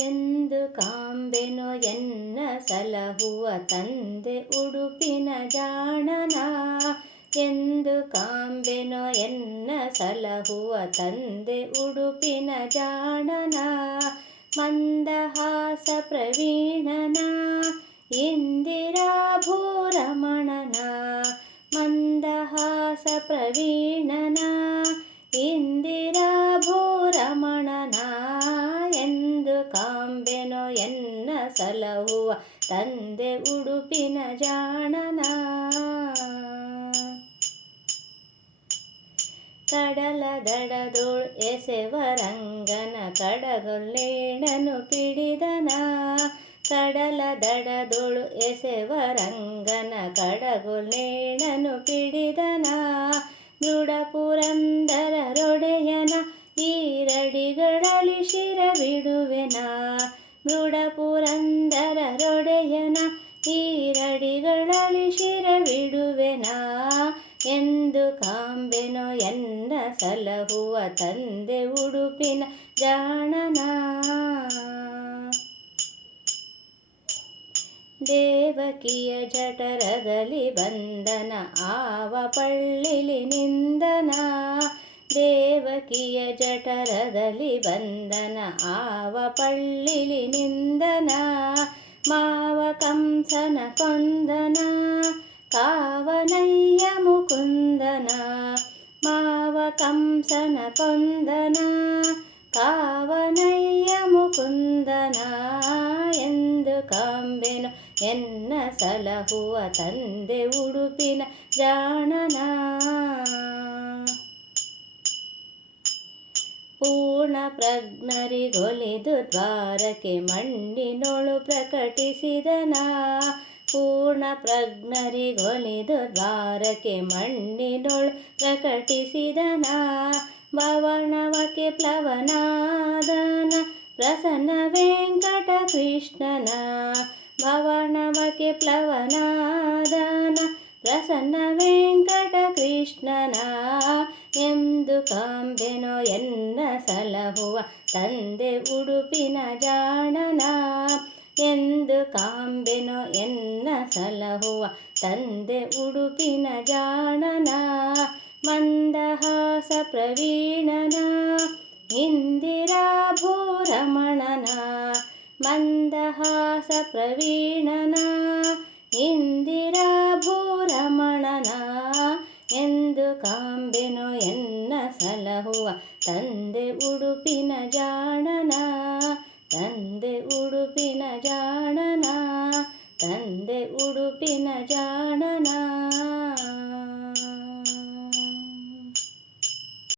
ಎಂದು ಕಾಂಬೆನು ಎನ್ನ ಸಲಹುವ ತಂದೆ ಉಡುಪಿನ ಜಾಣನ. ಎಂದು ಕಾಂಬೆನು ಎನ್ನ ಸಲಹುವ ತಂದೆ ಉಡುಪಿನ ಜಾಣನ. ಮಂದಹಾಸ ಪ್ರವೀಣನ, ಇಂದಿರಾಭೂರಮಣನ. ಮಂದಹಾಸ ಪ್ರವೀಣನ ಇಂದಿರಾಭೂರಮಣನ ಸಲಹುವ ತಂದೆ ಉಡುಪಿನ ಜಾಣನ. ಕಡಲ ದಡದೋಳ್ ಎಸೆವರಂಗನ ಕಡಗೊಲ್ಲೇಣನು ಪಿಡಿದನ. ಕಡಲ ದಡದೊಳು ಎಸೆವರಂಗನ ಕಡಗೊಲ್ಲೇಣನು ಪಿಡಿದನ. ಮೃಡಪುರಂದರ ರೊಡೆಯನ ಈರಡಿಗಳಲ್ಲಿ ಶಿರವಿಡುವೆನ. ಮೃಡಪುರಂದರ ಎಂದು ಕಾಂಬೆನೋ ಎನ್ನ ಸಲಹುವ ತಂದೆ ಉಡುಪಿನ ಜಾಣನ. ದೇವಕಿಯ ಜಠರದಲ್ಲಿ ಬಂದನ ಆವ ಪಳ್ಳಿಲಿ ನಿಂದನ. ದೇವಕಿಯ ಜಠರದಲ್ಲಿ ಬಂದನ ಆವ ಪಳ್ಳಿಲಿ ನಿಂದನ. ಮಾವ ಕಂಸನ ಕೊಂದನ, ಕಾವನಯ್ಯ ಮುಕುಂದನ ಮಾವ ಕಂಸನ ಕೊಂದನ ಕಾವನಯ್ಯ ಮುಕುಂದನ ಎಂದು ಕಾಂಬೆನು. ಎನ್ನ ಸಲಹುವ ತಂದೆ ಉಡುಪಿನ ಜಾಣನ. ಪೂರ್ಣ ಪ್ರಜ್ಞರಿಗೊಲಿದು ದ್ವಾರಕ್ಕೆ ಮಣ್ಣಿನೊಳು ಪ್ರಕಟಿಸಿದನ. ಪೂರ್ಣ ಪ್ರಜ್ಞರಿಗೊಲಿದು ದ್ವಾರಕ್ಕೆ ಮಣ್ಣಿನೊಳ್ ಪ್ರಕಟಿಸಿದನ. ಭವನವಕ್ಕೆ ಪ್ಲವನಾದನ. ಪ್ರಸನ್ನ ವೆಂಕಟ ಕೃಷ್ಣನ ಭವನವಕ್ಕೆ ಪ್ಲವನಾದನ. ಪ್ರಸನ್ನ ವೆಂಕಟ ಕೃಷ್ಣನ ಎಂದು ಕಾಂಬೆನೋ ಎನ್ನ ಸಲಹುವ ತಂದೆ ಉಡುಪಿನ ಜಾಣನ. ಎಂದು ಕಾಂಬೆನೋ ಎನ್ನ ಸಲಹುವ ತಂದೆ ಉಡುಪಿನ ಜಾಣನ, ಮಂದಹಾಸ ಪ್ರವೀಣನ, ಇಂದಿರಾಭೂರಮಣನ, ಮಂದಹಾಸ ಪ್ರವೀಣನ, ಇಂದಿರಾಭೂರಮಣನ ಎಂದು ಕಾಂಬೆನೋ ಎನ್ನ ಸಲಹುವ ತಂದೆ ಉಡುಪಿನ ಜಾಣನ ಉಡುಪಿನ ಜಾಣನ ತಂದೆ ಉಡುಪಿನ ಜಾಣನ.